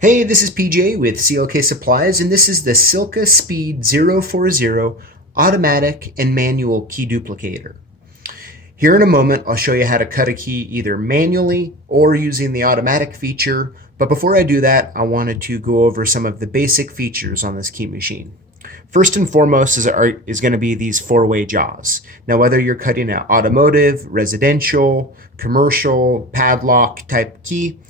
Hey, this is PJ with CLK Supplies, and this is the Silca Speed 040 automatic and manual key duplicator. Here in a moment, I'll show you how to cut a key either manually or using the automatic feature, but before I do that, I wanted to go over some of the basic features on this key machine. First and foremost is going to be these four-way jaws. Now, whether you're cutting an automotive, residential, commercial, padlock type key,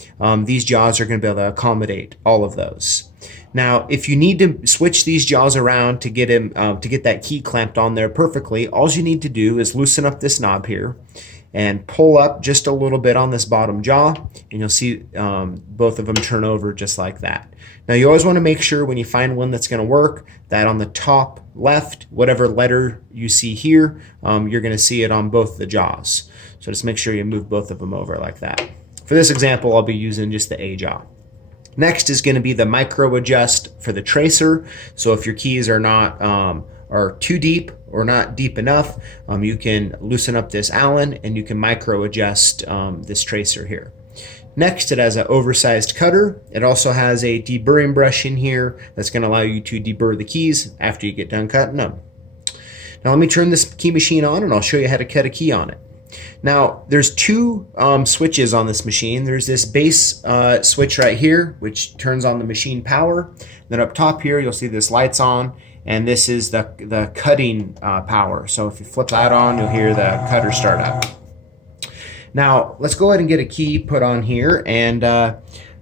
these jaws are going to be able to accommodate all of those. Now, if you need to switch these jaws around to get that key clamped on there perfectly, all you need to do is loosen up this knob here and pull up just a little bit on this bottom jaw, and you'll see both of them turn over just like that. Now, you always want to make sure when you find one that's going to work that on the top left, whatever letter you see here, you're going to see it on both the jaws. So just make sure you move both of them over like that. For this example, I'll be using just the A jaw. Next is going to be the micro adjust for the tracer. So if your keys are not are too deep or not deep enough, you can loosen up this Allen and you can micro adjust this tracer here. Next, it has an oversized cutter. It also has a deburring brush in here that's going to allow you to deburr the keys after you get done cutting them. Now let me turn this key machine on and I'll show you how to cut a key on it. Now there's two switches on this machine. There's this base switch right here which turns on the machine power. Then up top here you'll see this lights on, and this is the cutting power. So if you flip that on, you'll hear the cutter start up. Now let's go ahead and get a key put on here, and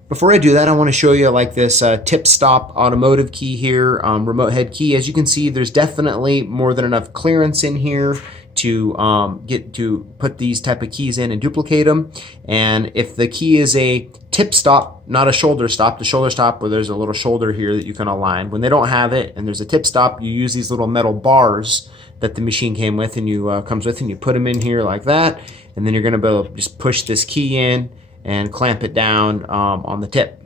before I do that, I want to show you like this tip stop automotive key here, remote head key. As you can see, there's definitely more than enough clearance in here to put these type of keys in and duplicate them. And if the key is a tip stop, not a shoulder stop, the shoulder stop where there's a little shoulder here that you can align, when they don't have it and there's a tip stop, you use these little metal bars that the machine came with and comes with, and you put them in here like that, and then you're going to be able to just push this key in and clamp it down on the tip.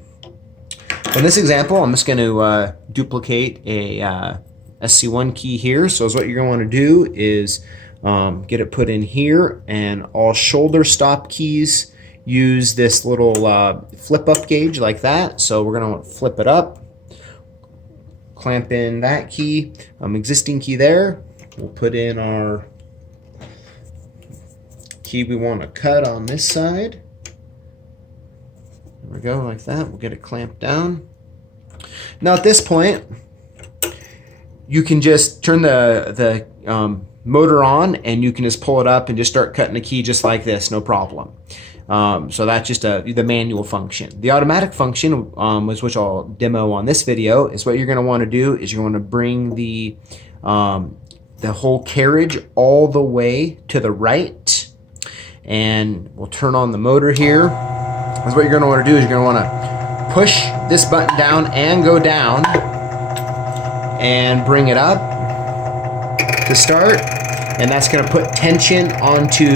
In this example, I'm just going to duplicate a SC1 key here. So what you're going to want to do is get it put in here, and all shoulder stop keys use this little flip up gauge like that. So we're going to flip it up, clamp in that key, existing key there. We'll put in our key we want to cut on this side. There we go, like that. We'll get it clamped down. Now at this point, you can just turn the motor on, and you can just pull it up and just start cutting the key just like this, no problem. So that's just the manual function. The automatic function, which I'll demo on this video, is what you're going to want to do is you're going to bring the whole carriage all the way to the right, and we'll turn on the motor here. That's what you're going to want to do is you're going to want to push this button down and go down and bring it up to start, and that's going to put tension onto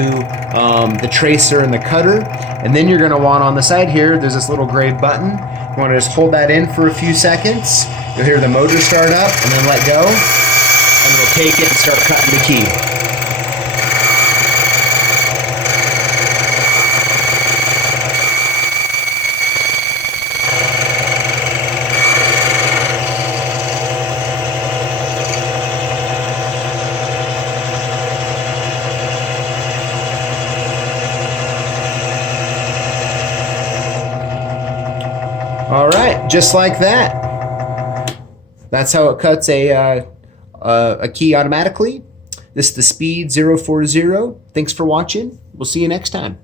the tracer and the cutter. And then you're going to want on the side here, there's this little gray button. You want to just hold that in for a few seconds. You'll hear the motor start up and then let go, and it'll take it and start cutting the key. All right, just like that. That's how it cuts a key automatically. This is the Speed 040. Thanks for watching. We'll see you next time.